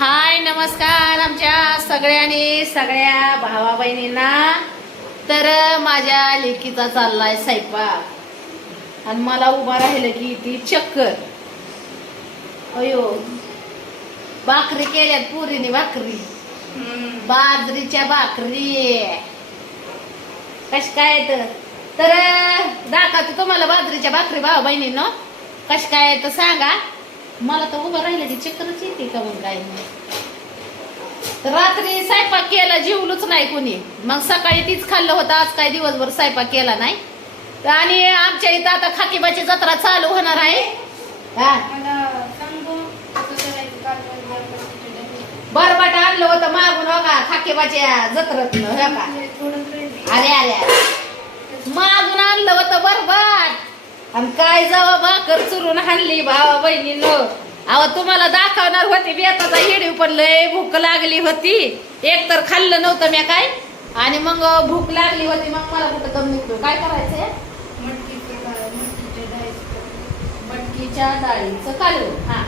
हाय नमस्कार आमच्या सगळ्यांनी सगळ्या भावा बहिणींना तर माझ्या लेकीचा चाललाय स्वयंपाक. आणि मला उभा राहिलं की ती चक्कर. अयो भाकरी केल्यात पुरीने भाकरी. बाजरीच्या भाकरी. कश काय तर दाखवते तुम्हाला बाजरीच्या भाकरी भावा बहिणींनो कश काय तर सांगा. मला तर उभं राहिलं की चक्करच येते का मग काय? तर रात्री स्वयंपाक केला जेवलोच नाही कोणी. मग सकाळी तीच खाल्लं होतं आज काय दिवसभर स्वयंपाक केला नाही. तर आणि आमच्या इथं आता खाकीबाची जत्रा चालू होणार आहे. हा. बरबाट आणलं होतं मागून हो का? खाकेबाच्या हो का? अरे अरे मागून आणलं होतं बरबाट. आणि काय जावा भाकर चुरून हाणली भावा बहिणीनो. अहो तुम्हाला दाखवणार होती बेताचा हिडीव पण लय भूक लागली होती. एक तर खाल्लं नव्हतं मी काय. आणि मग भूक लागली होती मग मला कुठं कमी निघतो. काय करायचंय? मटकीच्या डाळीचं. कालवण हा.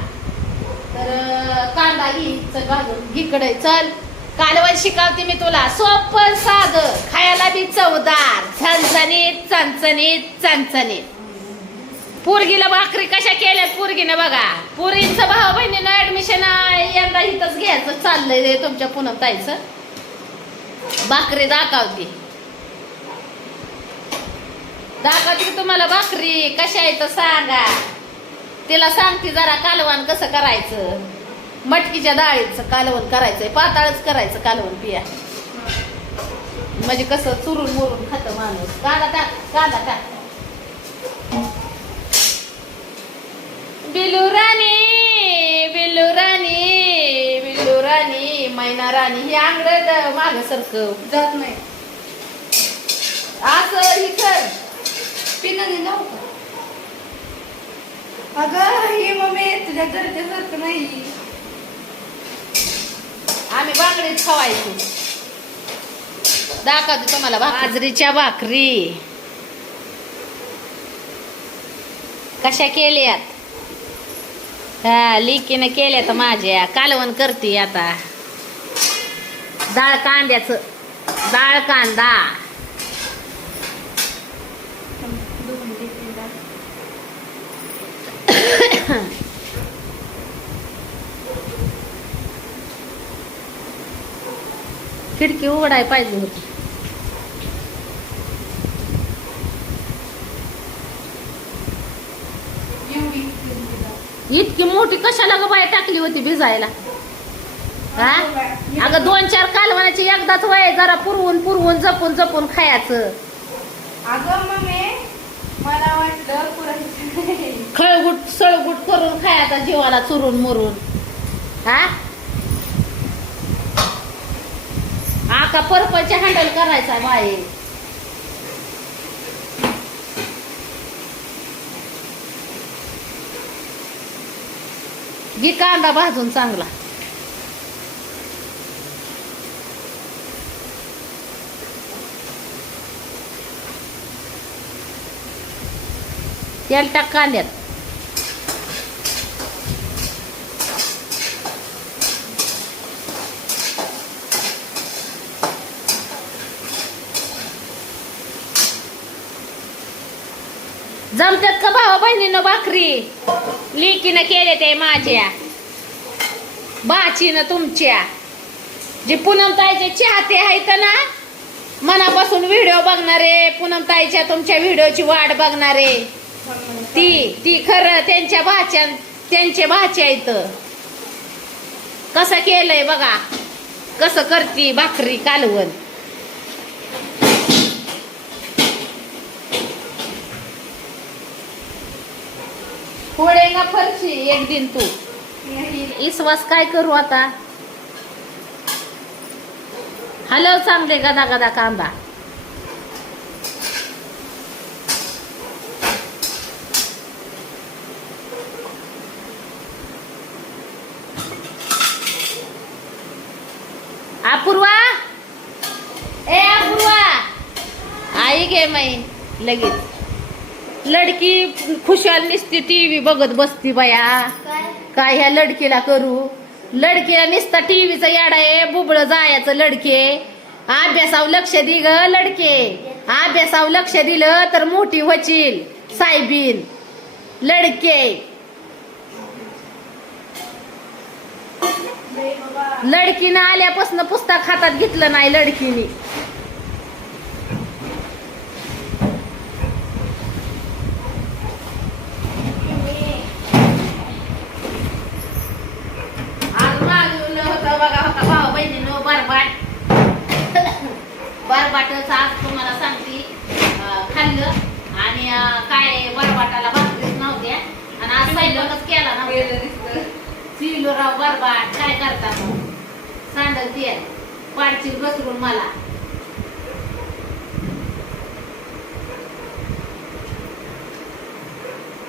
तर कांदा घ्यायचं घालून घिकडे चल. कालवण शिकवते मी तुला. सोपं साध. खायला बी चवदार. झणझणीत चणचणीत चणचणीत. पोरगीला भाकरी कशा केल्यात पोरगीनं बघा. पोरींचं भाऊ बहिणीनं ऍडमिशन यंदा इथंच घ्यायचं. चाललंय तुमच्या पुन्हा ताईचं. भाकरी दाखवते. दाखवते तुम्हाला भाकरी कशा आहे तर सांगा. तिला सांगते जरा कालवण कसं करायचं. मटकीच्या डाळीचं कालवण करायचंय. पाताळच करायचं कालवण पिया. म्हणजे कसं चुरून मुरून खात माणूस. कांदा टाक कांदा टाक. बिलू राणी बिलू राणी बिलू राणी मैना राणी ही आंगड माग सारखं जात नाही. असं ही कर. पिनाने लावू का? अगं हे मम्मी तुझ्या घरच्या सारखं नाही. आम्ही बांगडीत खवायचो दाखवते तुम्हाला बाजरीच्या भाकरी. कशा केल्यात? हा लिकीनं तर माझ्या. कालवण करते आता. डाळ कांद्याच. डाळ कांदा. खिडकी उघडाय पाहिजे होती. इतकी मोठी कशाला ग बाय टाकली होती भिजायला? हा? अगं दोन चार कालवणाची एकदाच वय जरा पुरवून पुरवून जपून जपून खायचं. अगं मम्मी मला वाटलं खळगुट सळगुट करून खायचा जीवाला चुरून मुरून. हा? आका परपचे हँडल करायचा बाई. घे कांदा भाजून चांगला. तेल टाक कांद्यात. जमतात का भावा बहिणीनं भाकरी? लिकीनं केले ते माझ्या. बाचीनं तुमच्या. जे पूनम ताईचे चाहते आहेत ना मनापासून व्हिडिओ बघणारे पूनम ताईच्या तुमच्या व्हिडिओची वाट बघणारे ती ती खरं त्यांच्या भाच्या त्यांचे भाच्या आहेत. कसं केलंय बघा. कसं करती भाकरी कालवण. फोडेगा फरशी एक दिन तू. इसवास काय करू आता? हलव चांगले गदा गदा कांदा. अपूर्वा? ए अपूर्वा! आई गे मै लगेच. लडकी खुशाल निसती टीव्ही बघत बसती बाया. काय ह्या लडकीला करू? लडकीला निसता टीव्हीचा याड आहे बुबळ जायचं लडके. अभ्यासाव लक्ष दे ग लडके. अभ्यासाव लक्ष दिलं तर मोठी होशील साहेबीन लडके. लडकीनं आल्यापासून पुस्तक हातात घेतलं नाही लडकीने आज मागवलं होतं बघा होता भाऊ बहिणीनं बरबाट बरबाटच आज तुम्हाला सांगते. खाल्लं आणि काय बरबाटाला भाकरीच नव्हत्या. आणि आज सैलच केला नव्हता. चिलोराव बरबाट काय करता सांडल ते पाडची बसरून मला.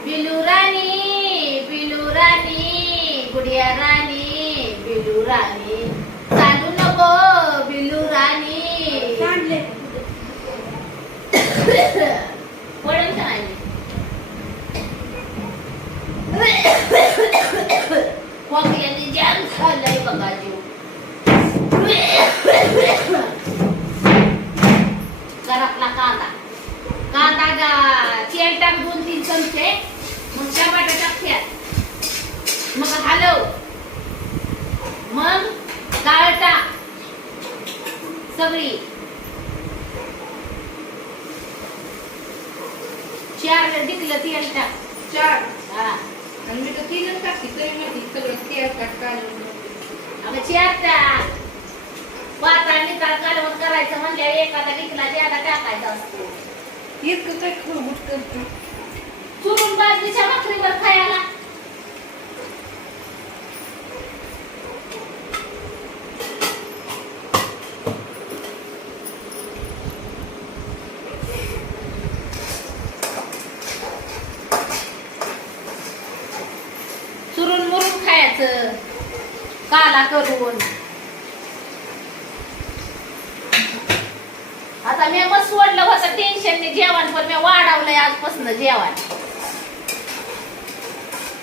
बिलू राणी बिलू राणी गुडिया राणी बिलू राणी. चालू नको बिलू राणी पडेल का नाही खोकल्याने जाम झालंय बघा जीव घरातला कांदा कांदा गा तेल टाक दोन तीन चमचे मग टमाटर टाकत्यात मग हलव मग डाळ टाक सगळी चार डिकलं तेल टाक चार? हा. आणि मी तर तीनच टाकते तरी माहिती सगळं तेल टाक अगं चार टाक. पाताळ निकाल कालवण करायचं म्हणजे एखादा डिकला ज्यादा टाकायचा असतो. इतकं काय खरबूट करतो चुरून बाजरीच्या भाकरीवर खायला चुरून मुरून खायचं? काला करून. आता मी मग सोडलं होतं टेन्शनने जेवण पण मी वाढवलंय आजपासून जेवण.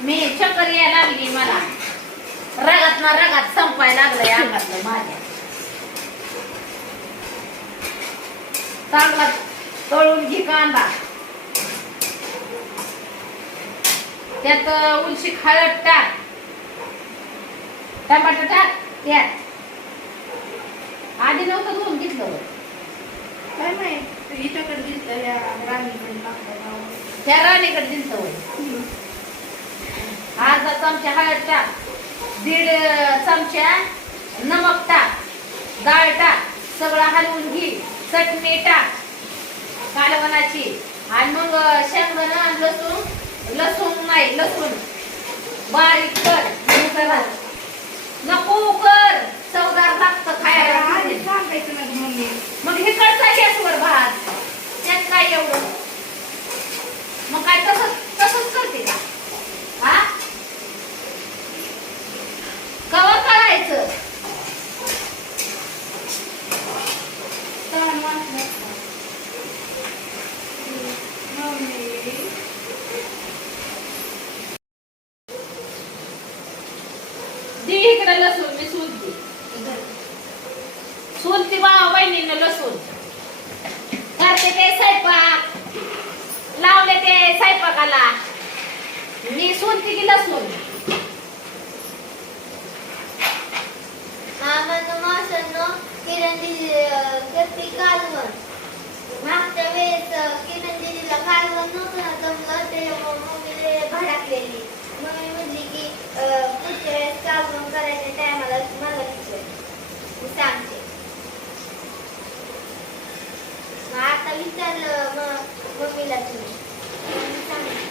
मी चक्कर यायला लागली मला. रगात ना रगात संपाय लागलंय अंगातलं माझ्या. चांगला तळून घे कांदा. त्यात उलशी हळद टाक. टमाटर टाक त्यात आधी नव्हतं धुवून घेतलं. काय माहीत हिच्याकडे दिसलेल्या राणीकडे त्या राणीकडे होय. अर्धा चमचा हळद टाक दीड चमचा नमक टाक डाळ टाक सगळं हलवून घे चटणी टाक. कालवनाची. आणि मग अं, शेंगदाणं आणि लसूण लसूण नाही लसूण. बारीक करा. नको कर. चवदार लागतं खायला आधी सांगायचं ना मम्मी मग हे कळता गॅसवर भात त्यात काय एवढं मग काय तसंच तसंच करते का हा कवा करायचं तहान वाटलं मम्मी दी इकडे लसूण मी सोलते सोलते भावा बहिणीनं लसूण करते ते स्वयंपाक स्वयंपाकाला. मी सोलते की लसूण आम्हाला माशांनो किरण दिदी कालवण मागच्या वेळेस किरण दिदीला कालवण नव्हतं ना जमलं ते मम्मीने मम्मी म्हणली की पुढच्या वेळेस कालवण करायच्या टायमाला मला विचार सांगते. मग आता विचारलं मग मम्मीला तुम्ही. はい。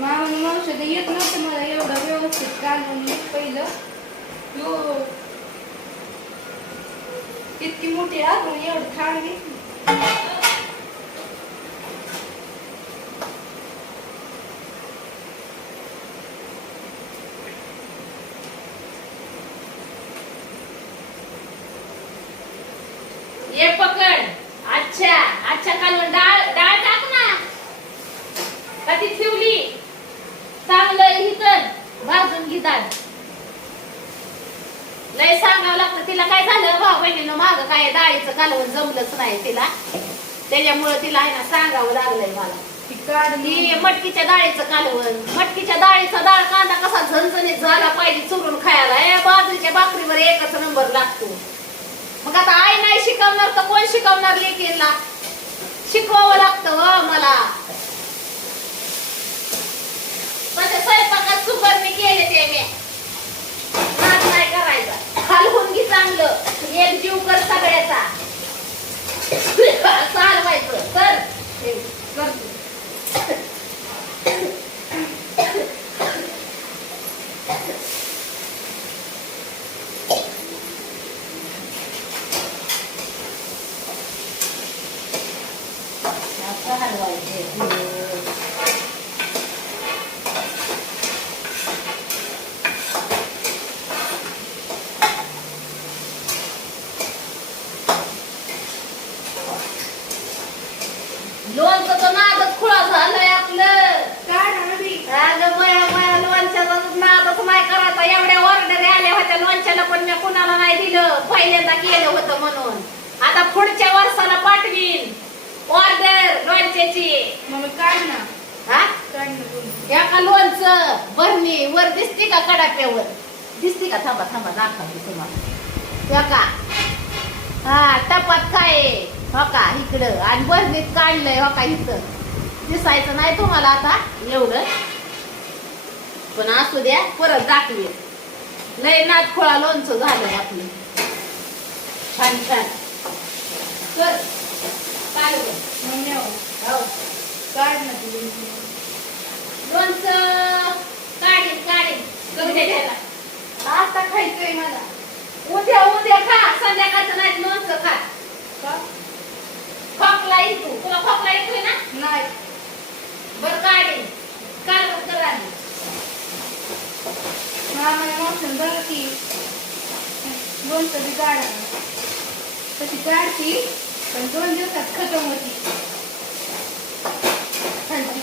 मामा औषध येत नव्हतं मला एवढं व्यवस्थित काढून पहिलं. यो इतकी मोठी आपण एवढं थांबली घेतली ये पकड अच्छा अच्छा कालवण डाळ डाळ टाक ना का ती ठेवली चांगलं हिकन भाजून घेतात लय सांगावं लागतं तिला काय झालं? भाऊ बहिणीनं माग काय डाळीचं कालवण जमलंच नाही तिला. त्याच्यामुळे तिला आहे ना सांगावं लागलंय मला. ती ती मटकीच्या डाळीचं कालवण. मटकीच्या डाळीचा डाळ कांदा कसा झणझणीत झाला पाहिजे चुरून खायला. या बाजरीच्या भाकरीवर एकच नंबर लागतो. मग आता आई नाही शिकवणार तर कोण शिकवणार लेकीला? शिकवावं लागतं व मला. पण ते स्वयंपाकात सुपर मी केले ते मी. नाद नाही करायचा. हलवून घे चांगलं. एक जीव कर सगळ्याचा. चालवायचं. तर हे करतो असं हलवायचे लोणचं तर नादच खुळा झालंय आपलं. अगं मया मया नादच नाही करायचा एवढ्या ऑर्डर आल्या होत्या लोणच्याला पण मी कुणाला नाही दिलं. पहिल्यांदा केलं होतं म्हणून. आता पुढच्या वर्षाला पाठवीन. ऑर्डर लोणच्याची. मग काढ ना? हा? या का लोणचं बरणी वर दिसते का कडाप्यावर दिसते का? थांबा थांबा दाखवते तुम्हाला. या का हा टपात काय आहे? हो का? इकडं. आणि बरणीत काढलंय हो का इथं. दिसायचं नाही तुम्हाला आता एवढं. पण असू द्या परत दाखवे लय नाद खोळा लोणचं झालंय आपलं. छान छान. कर काय. हो. काढ ना लोणचं. आता खायचंय मला. उद्या उद्या खा. संध्याकाळचं नाही लोणचं खा. का? खोकला येतो. तुला खोकला येतोय ना? नाही. बरं काढीन कालवण कर आधी. मामाने मोठं बरं की लोणचं बी काढा तशी काढती पण दोन दिवसात खतम होती. खालची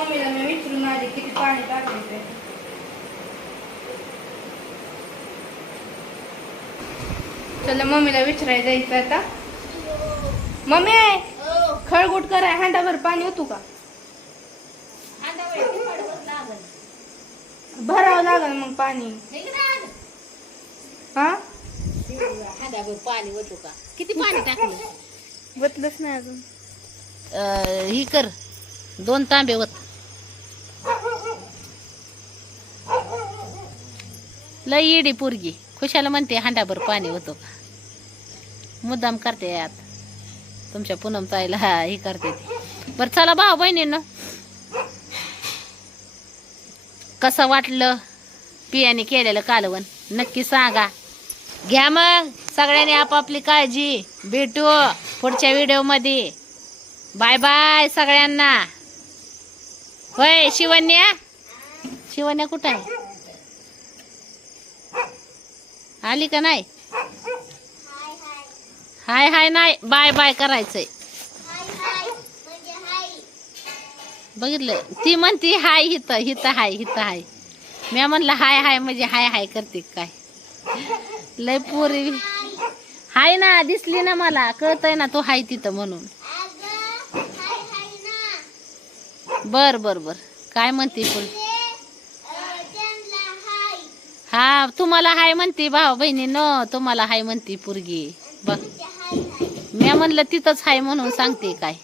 मम्मीला मी विचारून आली किती पाणी टाकले ते चला मम्मीला विचारायला जायचं आता मम्मी खळगुट कराय हांडाभर पाणी होतो का भरावं लागल मग पाणी हा पाणी होतो का किती पाणी टाकलं बतलंच नाही अजून ही कर दोन तांबे वत लय येडी पोरगी. खुशाला म्हणते हांडाभर पाणी होतो का? मुद्दाम करते यात. तुमच्या पूनम ताईला हे करते ती. बरं चला भाऊ बहिणीनं. कसं वाटलं पियाने केलेलं कालवण? नक्की सांगा. घ्या मग सगळ्यांनी आपापली काळजी. भेटू पुढच्या व्हिडिओमध्ये. बाय बाय सगळ्यांना. होय शिवन्या शिवन्या कुठं आहे? आली का नाही? हाय हाय हाय हाय नाही बाय बाय करायचंय. बघितलं? ती म्हणती हाय हित हित हाय हित हाय. मी म्हणलं हाय हाय म्हणजे हाय हाय करते काय? लय पोरी. हाय ना दिसली ना मला. कळतंय ना तू हाय तिथं म्हणून. बर बर बर. काय म्हणते पण हा तुम्हाला हाय म्हणते भाऊ बहिणी न तुम्हाला हाय म्हणते पोरगी. बघ. मी म्हणलं तिथंच हाय म्हणून सांगते काय.